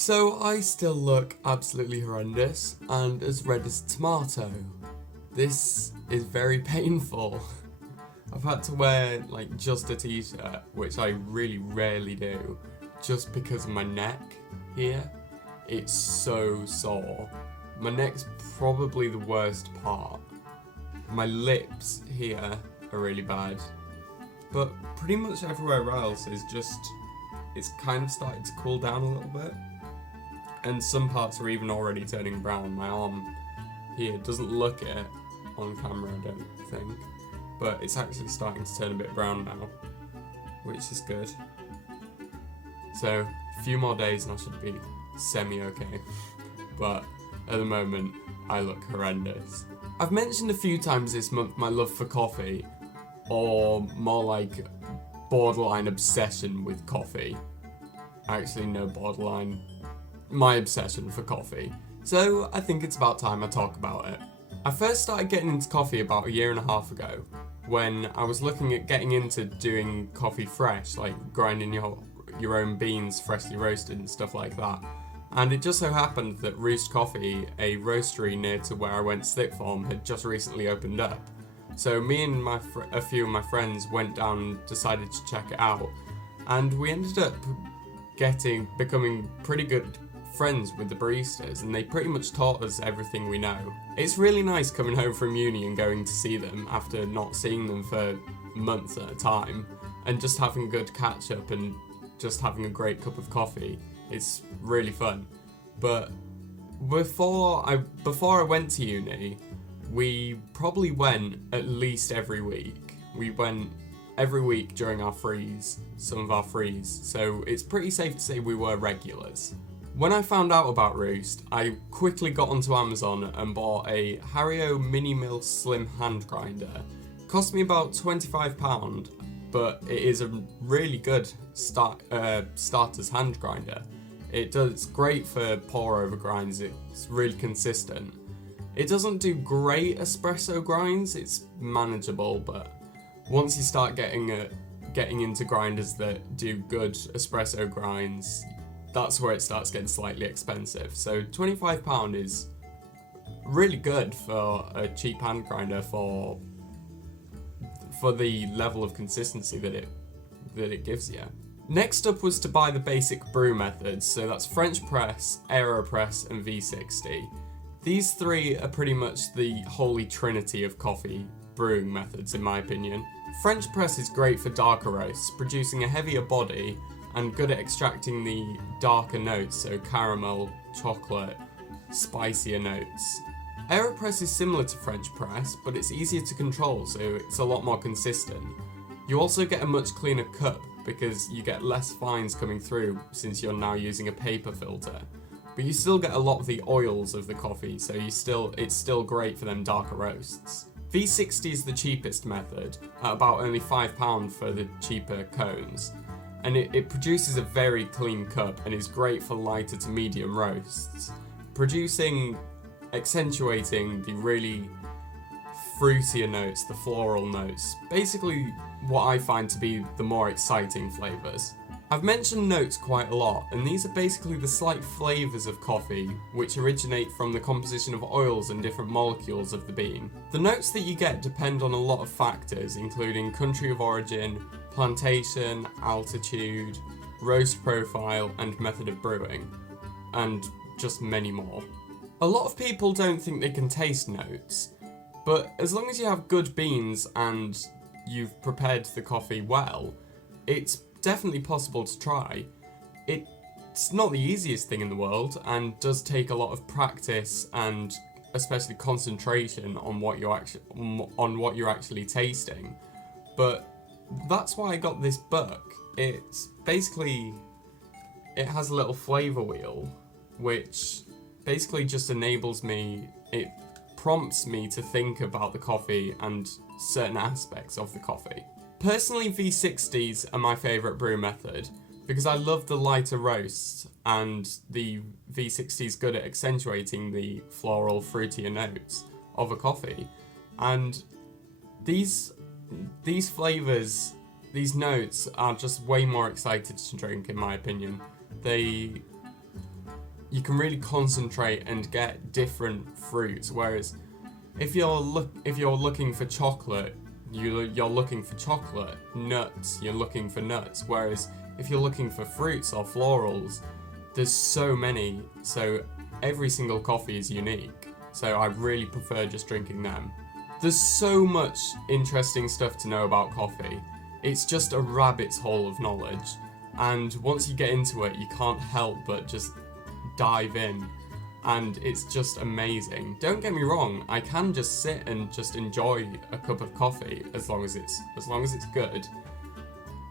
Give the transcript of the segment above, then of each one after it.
So I still look absolutely horrendous and as red as a tomato. This is very painful. I've had to wear like just a t-shirt, which I really rarely do, just because of my neck here. It's so sore. My neck's probably the worst part. My lips here are really bad. But pretty much everywhere else is just, it's kind of started to cool down a little bit. And some parts are even already turning brown. My arm here doesn't look it on camera, I don't think. But it's actually starting to turn a bit brown now, which is good. So, a few more days and I should be semi-okay. But at the moment, I look horrendous. I've mentioned a few times this month my love for coffee, or more like borderline obsession with coffee. Actually, no borderline. My obsession for coffee. So I think it's about time I talk about it. I first started getting into coffee about a year and a half ago, when I was looking at getting into doing coffee fresh, like grinding your own beans freshly roasted and stuff like that. And it just so happened that Roost Coffee, a roastery near to where I went sixth form, had just recently opened up. So me and a few of my friends went down and decided to check it out, and we ended up becoming pretty good friends with the baristas, and they pretty much taught us everything we know. It's really nice coming home from uni and going to see them after not seeing them for months at a time, and just having a good catch up and just having a great cup of coffee. It's really fun. But before I went to uni, we probably went at least every week. We went every week during some of our frees, so it's pretty safe to say we were regulars. When I found out about Roost, I quickly got onto Amazon and bought a Hario Mini Mill Slim hand grinder. It cost me about £25, but it is a really good starter's hand grinder. It's great for pour over grinds, it's really consistent. It doesn't do great espresso grinds, it's manageable, but once you start getting into grinders that do good espresso grinds, that's where it starts getting slightly expensive. So £25 is really good for a cheap hand grinder for the level of consistency that it gives you. Next up was to buy the basic brew methods, so that's French press, AeroPress and V60. These three are pretty much the holy trinity of coffee brewing methods in my opinion. French press is great for darker roasts, producing a heavier body and good at extracting the darker notes, so caramel, chocolate, spicier notes. AeroPress is similar to French press, but it's easier to control, so it's a lot more consistent. You also get a much cleaner cup because you get less fines coming through since you're now using a paper filter. But you still get a lot of the oils of the coffee, so it's still great for them darker roasts. V60 is the cheapest method, at about only £5 for the cheaper cones. And it produces a very clean cup and is great for lighter to medium roasts, accentuating the really fruitier notes, the floral notes, basically what I find to be the more exciting flavours. I've mentioned notes quite a lot, and these are basically the slight flavours of coffee which originate from the composition of oils and different molecules of the bean. The notes that you get depend on a lot of factors, including country of origin, plantation, altitude, roast profile, and method of brewing, and just many more. A lot of people don't think they can taste notes, but as long as you have good beans and you've prepared the coffee well, it's definitely possible to try. It's not the easiest thing in the world and does take a lot of practice and especially concentration on what you're actually tasting. But that's why I got this book. It has a little flavor wheel which basically just it prompts me to think about the coffee and certain aspects of the coffee. Personally, V60s are my favourite brew method because I love the lighter roasts, and the V60 is good at accentuating the floral, fruitier notes of a coffee. And these flavours, these notes are just way more excited to drink in my opinion. you can really concentrate and get different fruits. Whereas if you're looking for chocolate, you're looking for chocolate. Nuts, you're looking for nuts. Whereas if you're looking for fruits or florals, there's so many. So every single coffee is unique. So I really prefer just drinking them. There's so much interesting stuff to know about coffee. It's just a rabbit's hole of knowledge. And once you get into it, you can't help but just dive in. And it's just amazing. Don't get me wrong, I can just sit and just enjoy a cup of coffee as long as it's good.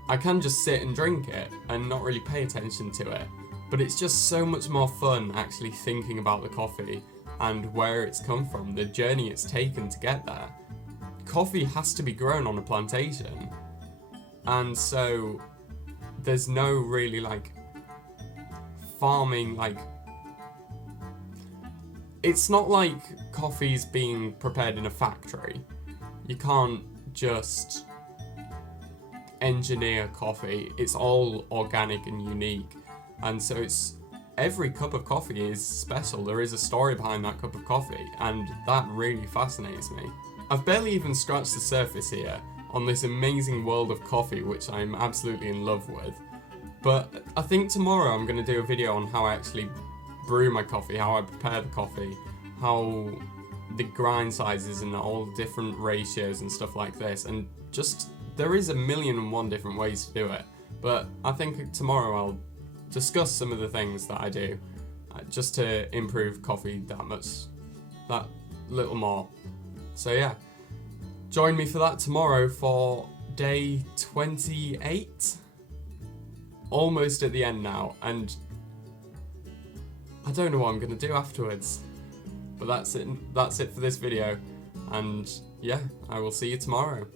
I can just sit and drink it and not really pay attention to it. But it's just so much more fun actually thinking about the coffee and where it's come from, the journey it's taken to get there. Coffee has to be grown on a plantation. And so there's no really like farming, like it's not like coffee's being prepared in a factory. You can't just engineer coffee. It's all organic and unique. And so every cup of coffee is special. There is a story behind that cup of coffee, and that really fascinates me. I've barely even scratched the surface here on this amazing world of coffee, which I'm absolutely in love with. But I think tomorrow I'm going to do a video on how I actually brew my coffee, how I prepare the coffee, how the grind sizes and all different ratios and stuff like this. And just, there is 1,000,001 different ways to do it. But I think tomorrow I'll discuss some of the things that I do just to improve coffee that little more. So yeah, join me for that tomorrow for day 28. Almost at the end now, and I don't know what I'm going to do afterwards. But that's it for this video, and yeah, I will see you tomorrow.